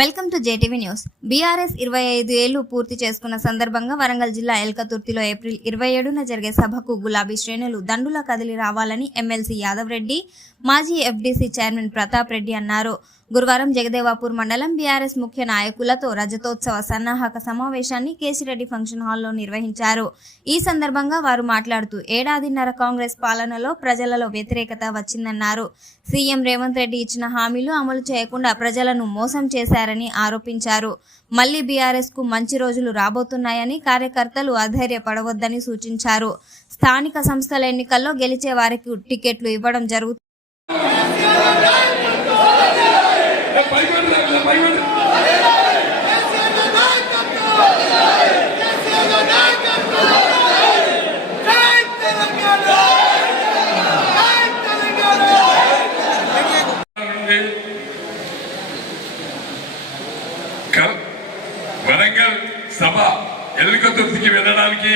Welcome to JTV news. BRS 25 ఏళ్లు పూర్తి చేసుకున్న సందర్భంగా వరంగల్ జిల్లా ఎల్కతుర్తిలో ఏప్రిల్ 27న జరిగే సభకు గులాబీ శ్రేణులు దండులా కదిలి రావాలని ఎమ్మెల్సీ యాదవ్ రెడ్డి, మాజీ ఎఫ్డీసీ చైర్మన్ ప్రతాప్ రెడ్డి అన్నారు. గురువారం జగదేవాపూర్ మండలం బీఆర్ఎస్ ముఖ్య నాయకులతో రజతోత్సవ సన్నాహక సమావేశాన్ని కేశిరెడ్డి ఫంక్షన్ హాల్లో నిర్వహించారు. ఈ సందర్భంగా వారు మాట్లాడుతూ ఏడాదిన్నర కాంగ్రెస్ పాలనలో ప్రజలలో వ్యతిరేకత వచ్చిందన్నారు. సీఎం రేవంత్ రెడ్డి ఇచ్చిన హామీలు అమలు చేయకుండా ప్రజలను మోసం చేశారని ఆరోపించారు. మళ్లీ బీఆర్ఎస్ కు మంచి రోజులు రాబోతున్నాయని, కార్యకర్తలు అధైర్యపడవద్దని సూచించారు. స్థానిక సంస్థల ఎన్నికల్లో గెలిచే వారికి టికెట్లు ఇవ్వడం జరుగుతుంది. వరంగల్ సభ ఎల్కతుర్తికి వెళ్ళడానికి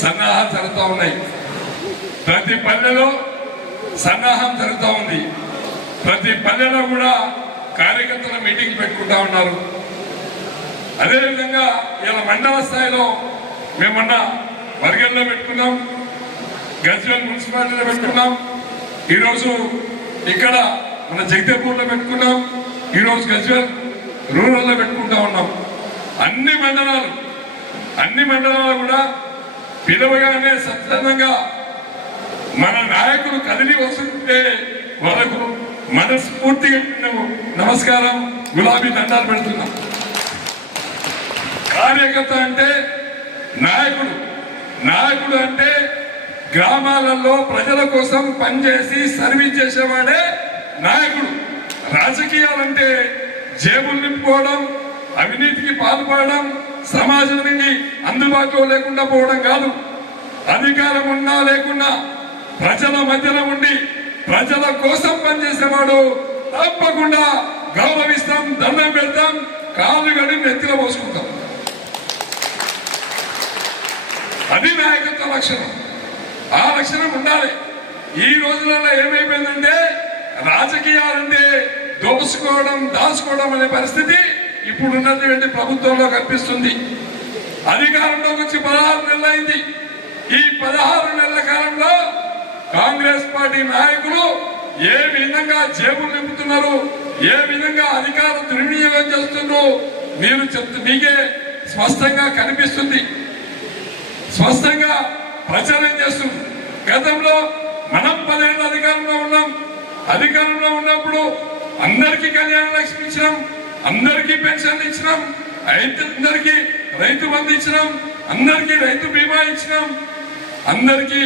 సన్నాహాలు జరుగుతూ ఉన్నాయి. ప్రతి పల్లెలో సన్నాహం జరుగుతూ ఉంది. ప్రతి పల్లెలో కూడా కార్యకర్తల మీటింగ్ పెట్టుకుంటా ఉన్నారు. అదేవిధంగా ఇలా మండల స్థాయిలో మేమన్నా వరంగల్లో పెట్టుకున్నాం, గజ్వేల్ మున్సిపాలిటీలో పెట్టుకున్నాం, ఈరోజు ఇక్కడ మన జగదేపూర్లో పెట్టుకున్నాం, ఈరోజు గజ్వేల్ రూరల్లో పెట్టుకుంటా ఉన్నాం. అన్ని మండలాలు కూడా పిలవగానే స్వచ్ఛందంగా మన నాయకులు కదిలి వస్తుంటే వాళ్ళకు మనస్ఫూర్తిగా నమస్కారం, గులాబీ దండాలు పెడుతున్నాం. కార్యకర్త అంటే నాయకుడు అంటే గ్రామాలలో ప్రజల కోసం పనిచేసి సర్వీస్ చేసేవాడే నాయకుడు. రాజకీయాలంటే జేబులు నింపుకోవడం, అవినీతికి పాల్పడడం, సమాజానికి అందుబాటులో లేకుండా పోవడం కాదు. అధికారం ఉన్నా లేకున్నా ప్రజల మధ్యలో ఉండి ప్రజల కోసం పనిచేసేవాడు తప్పకుండా గౌరవిస్తాం, దండం పెడతాం, కాళ్ళు గడి నెత్తిలో పోసుకుంటాం. అది నాయకత్వ లక్షణం. ఆ లక్షణం ఉండాలి. ఈ రోజులలో ఏమైపోయిందంటే రాజకీయాలంటే దోసుకోవడం, దాచుకోవడం అనే పరిస్థితి ఇప్పుడు ఉన్నటువంటి ప్రభుత్వంలో కనిపిస్తుంది. అధికారంలోకి వచ్చి 16 నెలలు అయింది. ఈ 16 నెలల కాలంలో కాంగ్రెస్ పార్టీ నాయకులు ఏ విధంగా జేబులు నింపుతున్నారు, ఏ విధంగా అధికార దుర్వినియోగం చేస్తున్నారు మీకే స్పష్టంగా కనిపిస్తుంది, స్పష్టంగా ప్రచారం చేస్తుంది. గతంలో మనం 10 ఏళ్ళ అధికారంలో ఉన్నాం. అధికారంలో ఉన్నప్పుడు అందరికీ కళ్యాణ లక్ష్మి ఇచ్చినాం, అందరికీ పెన్షన్లు ఇచ్చినాం, అందరికీ రైతు బంధు ఇచ్చినాం, అందరికీ రైతు బీమా ఇచ్చినాం, అందరికీ